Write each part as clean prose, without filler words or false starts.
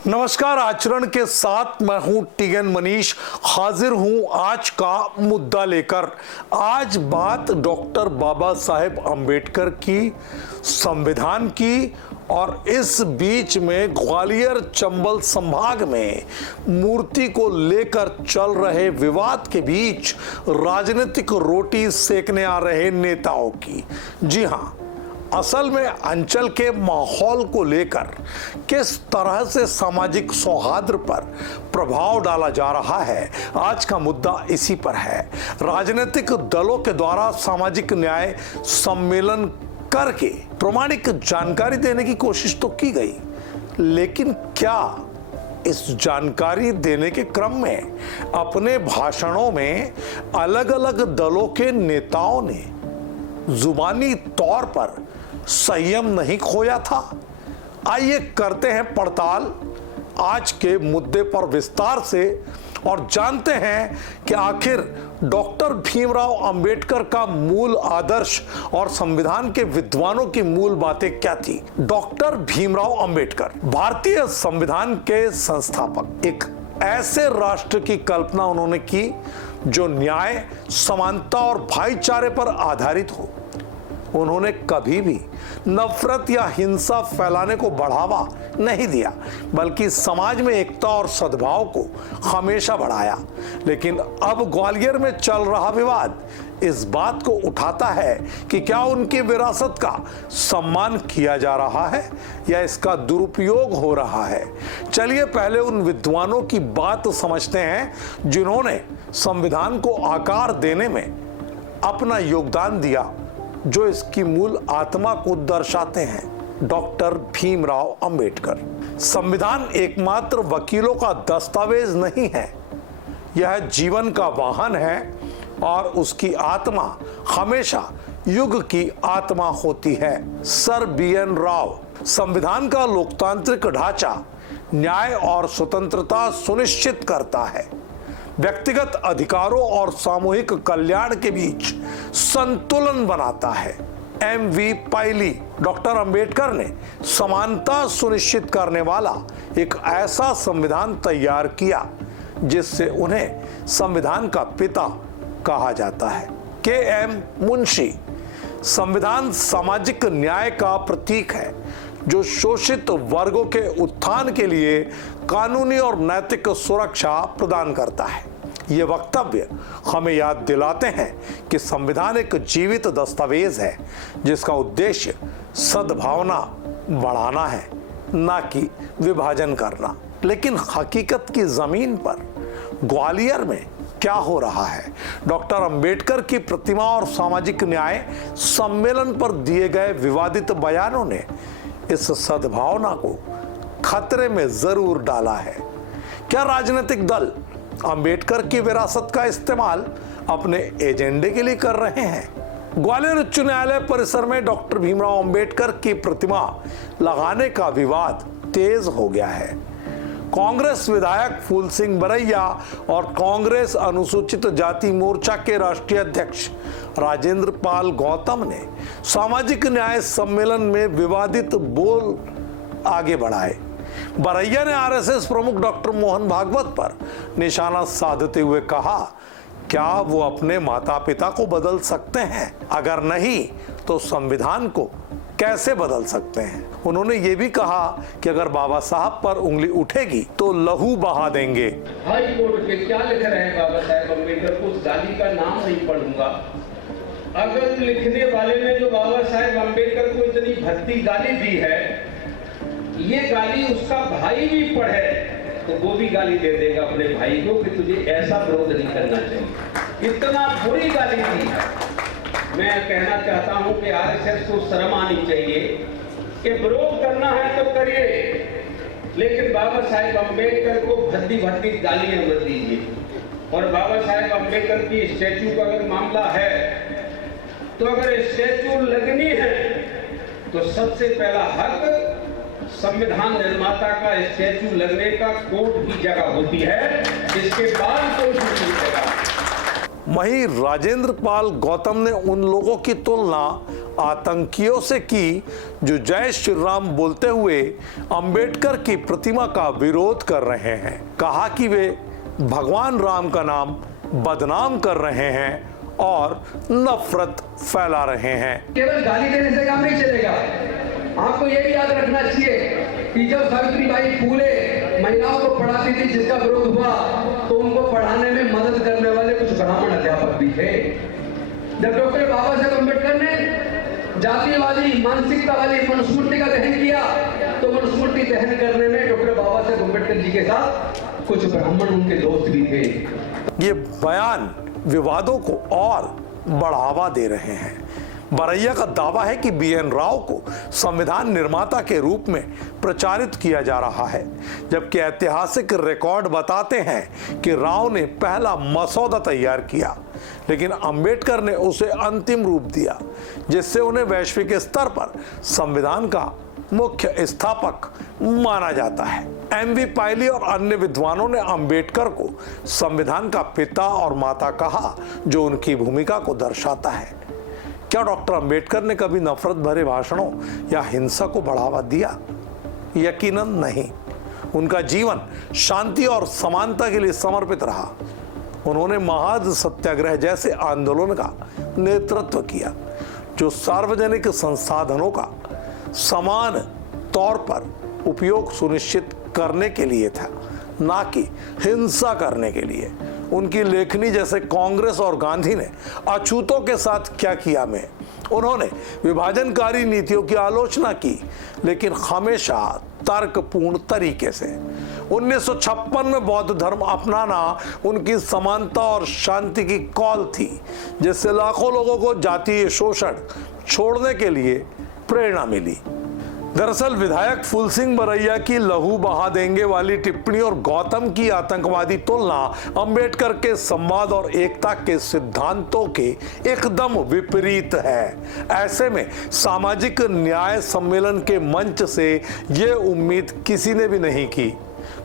नमस्कार, आचरण के साथ मैं हूं टीएन मनीष। हाजिर हूं आज का मुद्दा लेकर। आज बात डॉक्टर बाबा साहेब अंबेडकर की, संविधान की, और इस बीच में ग्वालियर चंबल संभाग में मूर्ति को लेकर चल रहे विवाद के बीच राजनीतिक रोटी सेकने आ रहे नेताओं की। जी हां, असल में अंचल के माहौल को लेकर किस तरह से सामाजिक सौहार्द पर प्रभाव डाला जा रहा है, आज का मुद्दा इसी पर है। राजनीतिक दलों के द्वारा सामाजिक न्याय सम्मेलन करके प्रामाणिक जानकारी देने की कोशिश तो की गई, लेकिन क्या इस जानकारी देने के क्रम में अपने भाषणों में अलग अलग दलों के नेताओं ने जुबानी तौर पर संयम नहीं खोया था? आइए करते हैं पड़ताल आज के मुद्दे पर विस्तार से और जानते हैं कि आखिर डॉक्टर भीमराव अंबेडकर का मूल आदर्श और संविधान के विद्वानों की मूल बातें क्या थी। डॉक्टर भीमराव अंबेडकर भारतीय संविधान के संस्थापक, एक ऐसे राष्ट्र की कल्पना उन्होंने की जो न्याय, समानता और भाईचारे पर आधारित हो। उन्होंने कभी भी नफरत या हिंसा फैलाने को बढ़ावा नहीं दिया, बल्कि समाज में एकता और सद्भाव को हमेशा बढ़ाया। लेकिन अब ग्वालियर में चल रहा विवाद इस बात को उठाता है कि क्या उनकी विरासत का सम्मान किया जा रहा है या इसका दुरुपयोग हो रहा है। चलिए पहले उन विद्वानों की बात समझते हैं जिन्होंने संविधान को आकार देने में अपना योगदान दिया, जो इसकी मूल आत्मा को दर्शाते हैं। डॉक्टर भीमराव अंबेडकर। संविधान एकमात्र वकीलों का दस्तावेज नहीं है, यह जीवन का वाहन है और उसकी आत्मा हमेशा युग की आत्मा होती है। Sir BN Rao. संविधान का लोकतांत्रिक ढांचा न्याय और स्वतंत्रता सुनिश्चित करता है, व्यक्तिगत अधिकारों और सामूहिक कल्याण के बीच संतुलन बनाता है। MV पायली। डॉक्टर अंबेडकर ने समानता सुनिश्चित करने वाला एक ऐसा संविधान तैयार किया जिससे उन्हें संविधान का पिता कहा जाता है। KM मुंशी। संविधान सामाजिक न्याय का प्रतीक है जो शोषित वर्गों के उत्थान के लिए कानूनी और नैतिक सुरक्षा प्रदान करता है। ये वक्तव्य हमें याद दिलाते हैं कि संविधान एक जीवित दस्तावेज है जिसका उद्देश्य सद्भावना बढ़ाना है, ना कि विभाजन करना। लेकिन हकीकत की जमीन पर ग्वालियर में क्या हो रहा है? डॉक्टर अंबेडकर की प्रतिमा और सामाजिक न्याय सम्मेलन पर दिए गए विवादित बयानों ने इस सद्भावना को खतरे में जरूर डाला है। क्या राजनीतिक दल अंबेडकर की विरासत का इस्तेमाल अपने एजेंडे के लिए कर रहे हैं? ग्वालियर उच्च न्यायालय परिसर में डॉक्टर भीमराव अंबेडकर की प्रतिमा लगाने का विवाद तेज हो गया है। कांग्रेस विधायक फूल सिंह बरैया और कांग्रेस अनुसूचित जाति मोर्चा के राष्ट्रीय अध्यक्ष राजेंद्र पाल गौतम ने सामाजिक न्याय सम्मेलन में विवादित बोल आगे बढ़ाए। बरैया ने RSS प्रमुख डॉक्टर मोहन भागवत पर निशाना साधते हुए कहा, क्या वो अपने माता पिता को बदल सकते हैं? अगर नहीं तो संविधान को कैसे बदल सकते हैं? उन्होंने ये भी कहा कि अगर बाबा साहब पर उंगली उठेगी तो लहू बहा देंगे। हाई कोर्ट के क्या लिख रहे हैं बाबा साहेब अम्बेडकर को? उस गाली का नाम नहीं पढ़ूंगा। अगर लिखने वाले ने जो बाबा साहेब अम्बेडकर को इतनी भद्दी गाली दी है, ये गाली उसका भाई भी पढ़े तो वो भी गाली दे देगा अपने भाई को कि तुझे ऐसा विरोध नहीं करना चाहिए। इतना बुरी गाली दी है। मैं कहना चाहता हूं कि RSS को शर्म आनी चाहिए कि विरोध करना है तो करिए, लेकिन बाबा साहेब अम्बेडकर को भद्दी भद्दी गालियां मत दीजिए। और बाबा साहेब अम्बेडकर की स्टैचू का अगर मामला है तो अगर स्टैचू लगनी है तो सबसे पहला हक संविधान निर्माता का स्टैचू लगने का कोर्ट की जगह होती है, इसके बाद कोई दूसरी जगह। वहीं राजेंद्र पाल गौतम ने उन लोगों की तुलना आतंकियों से की, जो जय श्री राम बोलते हुए अंबेडकर की प्रतिमा का विरोध कर रहे हैं। कहा कि वे भगवान राम का नाम बदनाम कर रहे हैं और नफरत फैला रहे हैं। केवल गाली देने से काम नहीं चलेगा। आपको यह भी याद रखना चाहिए कि जब सावित्रीबाई फूले महिलाओं को पढ़ाती थी, जिसका विरोध हुआ, तो उनको पढ़ाने में मदद करने वाले कुछ ब्राह्मण अध्यापक भी थे। जब डॉक्टर बाबा साहेब अम्बेडकर ने जातिवादी मानसिकता वाली मनुस्मृति का दहन किया, तो मनुस्मृति दहन करने में डॉक्टर बाबा साहेब अम्बेडकर जी के साथ कुछ ब्राह्मण उनके दोस्त भी थे। ये बयान विवादों को और बढ़ावा दे रहे हैं। बरैया का दावा है कि BN राव को संविधान निर्माता के रूप में प्रचारित किया जा रहा है, जबकि ऐतिहासिक रिकॉर्ड बताते हैं कि राव ने पहला मसौदा तैयार किया, लेकिन अंबेडकर ने उसे अंतिम रूप दिया, जिससे उन्हें वैश्विक स्तर पर संविधान का मुख्य स्थापक माना जाता है। MV पायली और अन्य विद्वानों ने अंबेडकर को संविधान का पिता और माता कहा, जो उनकी भूमिका को दर्शाता है। क्या डॉक्टर अंबेडकर ने कभी नफरत भरे भाषणों या हिंसा को बढ़ावा दिया? यकीनन नहीं। उनका जीवन शांति और समानता के लिए समर्पित रहा। उन्होंने महाद सत्याग्रह जैसे आंदोलन का नेतृत्व किया, जो सार्वजनिक संसाधनों का समान तौर पर उपयोग सुनिश्चित करने के लिए था, ना कि हिंसा करने के लिए। उनकी लेखनी जैसे कांग्रेस और गांधी ने अछूतों के साथ क्या किया में उन्होंने विभाजनकारी नीतियों की आलोचना की, लेकिन हमेशा तर्कपूर्ण तरीके से। 1956 में बौद्ध धर्म अपनाना उनकी समानता और शांति की कॉल थी, जिससे लाखों लोगों को जातीय शोषण छोड़ने के लिए प्रेरणा मिली। दरअसल विधायक फूल सिंह बरैया की लहू बहा देंगे वाली टिप्पणी और गौतम की आतंकवादी तुलना अंबेडकर के संवाद और एकता के सिद्धांतों के एकदम विपरीत है। ऐसे में सामाजिक न्याय सम्मेलन के मंच से ये उम्मीद किसी ने भी नहीं की।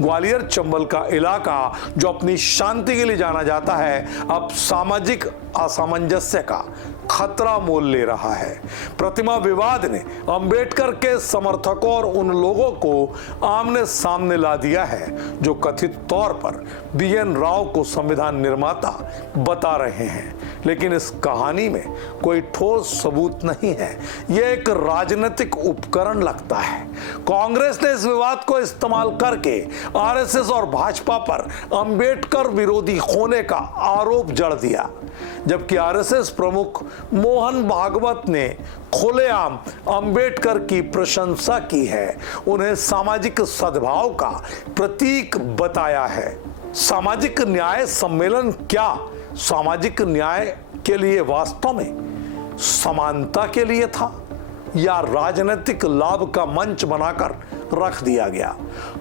ग्वालियर चंबल का इलाका, जो अपनी शांति के लिए जाना जाता है, अब सामाजिक असामंजस्य का खतरा मोल ले रहा है। प्रतिमा विवाद ने अंबेडकर के समर्थकों और उन लोगों को आमने सामने ला दिया है, जो कथित तौर पर BN राव को संविधान निर्माता बता रहे हैं, लेकिन इस कहानी में कोई ठोस सबूत नहीं है। यह एक राजनीतिक उपकरण लगता है। कांग्रेस ने इस विवाद को इस्तेमाल करके RSS और भाजपा पर अंबेडकर विरोधी होने का आरोप जड़ दिया, जबकि RSS प्रमुख मोहन भागवत ने खुलेआम अंबेडकर की प्रशंसा की है, उन्हें सामाजिक सद्भाव का प्रतीक बताया है। सामाजिक न्याय सम्मेलन क्या सामाजिक न्याय के लिए वास्तव में समानता के लिए था, या राजनीतिक लाभ का मंच बनाकर रख दिया गया?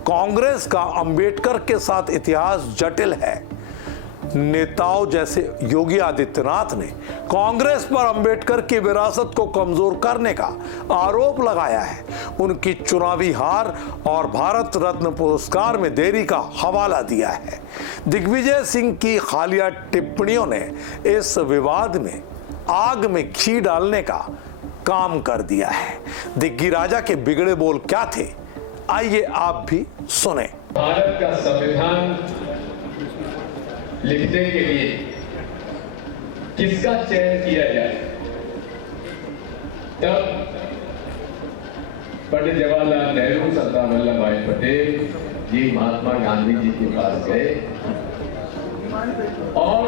कांग्रेस का अंबेडकर के साथ इतिहास जटिल है। नेताओं जैसे योगी आदित्यनाथ ने कांग्रेस पर अंबेडकर की विरासत को कमजोर करने का आरोप लगाया है। उनकी चुनावी हार और भारत रत्न पुरस्कार में देरी का हवाला दिया है। दिग्विजय सिंह की हालिया टिप्पणियों ने इस विवाद में आग में घी डालने का काम कर दिया है। दिग्गी राजा के बिगड़े बोल क्या थे, आइए आप भी सुने। भारत का संविधान लिखने के लिए किसका चयन किया जाए? तब पंडित जवाहरलाल नेहरू, सरदार वल्लभ भाई पटेल जी महात्मा गांधी जी के पास गए और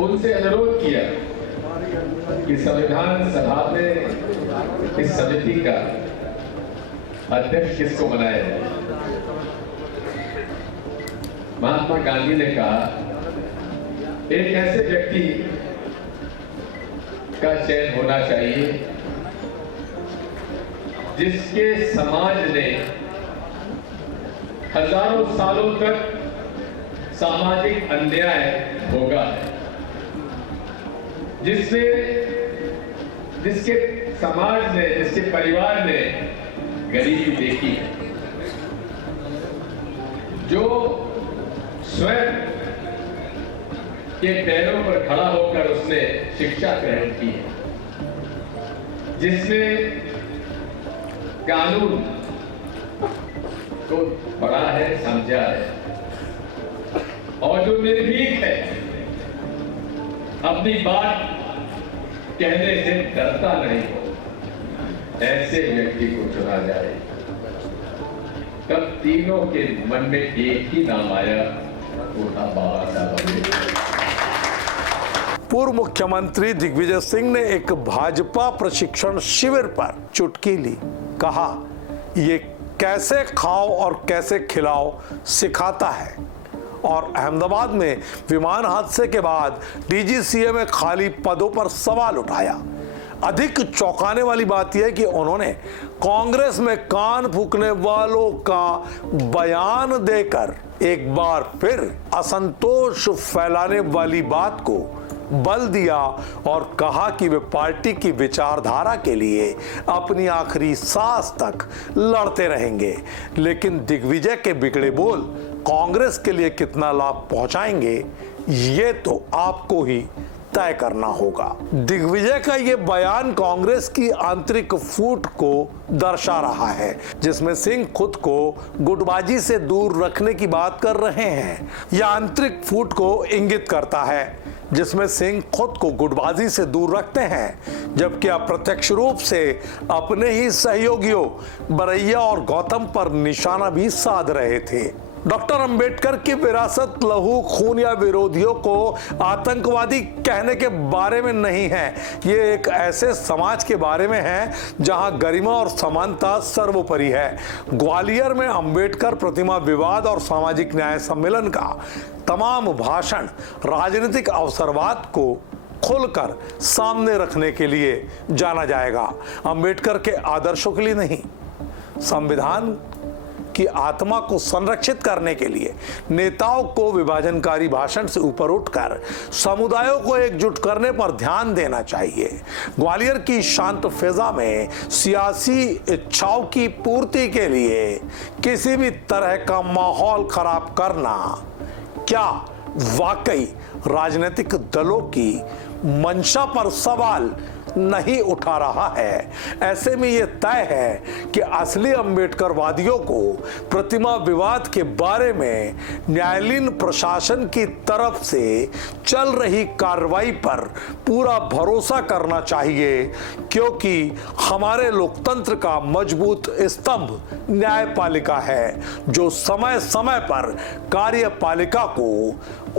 उनसे अनुरोध किया कि संविधान सभा में इस समिति का अध्यक्ष किसको बनाया जाए। महात्मा गांधी ने कहा, एक ऐसे व्यक्ति का चयन होना चाहिए जिसके समाज ने हजारों सालों तक सामाजिक अन्याय भोगा है, जिसके समाज ने, जिसके परिवार ने गरीबी देखी है, जो स्वयं के पैरों पर खड़ा होकर उसने शिक्षा ग्रहण की है, जिसने कानून को पढ़ा है, समझा है और जो निर्भीक है, अपनी बात कहने से डरता नहीं हो, ऐसे व्यक्ति को चुना जाए। तब तीनों के मन में एक ही नाम आया, वो था बाबा साहब अम्बेडकर। पूर्व मुख्यमंत्री दिग्विजय सिंह ने एक भाजपा प्रशिक्षण शिविर पर चुटकी ली। कहा, ये कैसे खाओ और कैसे खिलाओ सिखाता है। और अहमदाबाद में विमान हादसे के बाद डीजीसीए में खाली पदों पर सवाल उठाया। अधिक चौंकाने वाली बात यह है कि उन्होंने कांग्रेस में कान फूंकने वालों का बयान देकर एक बार फिर असंतोष फैलाने वाली बात को बल दिया और कहा कि वे पार्टी की विचारधारा के लिए अपनी आखिरी सांस तक लड़ते रहेंगे। लेकिन दिग्विजय के बिगड़े बोल कांग्रेस के लिए कितना लाभ पहुंचाएंगे, ये तो आपको ही तय करना होगा। दिग्विजय का ये बयान कांग्रेस की आंतरिक फूट को दर्शा रहा है, जिसमें सिंह खुद को गुटबाजी से दूर रखने की बात कर रहे हैं। यह आंतरिक फूट को इंगित करता है, जिसमें सिंह खुद को गुटबाजी से दूर रखते हैं, जबकि अप्रत्यक्ष रूप से अपने ही सहयोगियों बरैया और गौतम पर निशाना भी साध रहे थे। डॉक्टर अंबेडकर की विरासत लहू खून या विरोधियों को आतंकवादी कहने के बारे में नहीं है। ये एक ऐसे समाज के बारे में है जहां गरिमा और समानता सर्वोपरि है। ग्वालियर में अंबेडकर प्रतिमा विवाद और सामाजिक न्याय सम्मेलन का तमाम भाषण राजनीतिक अवसरवाद को खुलकर सामने रखने के लिए जाना जाएगा। अंबेडकर के आदर्शों के लिए नहीं, संविधान की आत्मा को संरक्षित करने के लिए नेताओं को विभाजनकारी भाषण से ऊपर उठकर समुदायों को एकजुट करने पर ध्यान देना चाहिए। ग्वालियर की शांत फिजा में सियासी इच्छाओं की पूर्ति के लिए किसी भी तरह का माहौल खराब करना क्या वाकई राजनीतिक दलों की मंशा पर सवाल नहीं उठा रहा है? ऐसे में यह तय है कि असली अंबेडकरवादियों को प्रतिमा विवाद के बारे में न्यायालयीन प्रशासन की तरफ से चल रही कार्रवाई पर पूरा भरोसा करना चाहिए, क्योंकि हमारे लोकतंत्र का मजबूत स्तंभ न्यायपालिका है, जो समय समय पर कार्यपालिका को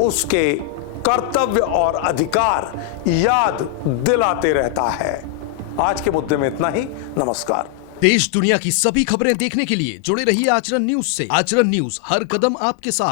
उसके कर्तव्य और अधिकार याद दिलाते रहता है। आज के मुद्दे में इतना ही। नमस्कार। देश दुनिया की सभी खबरें देखने के लिए जुड़े रहिए आचरण न्यूज से। आचरण न्यूज, हर कदम आपके साथ।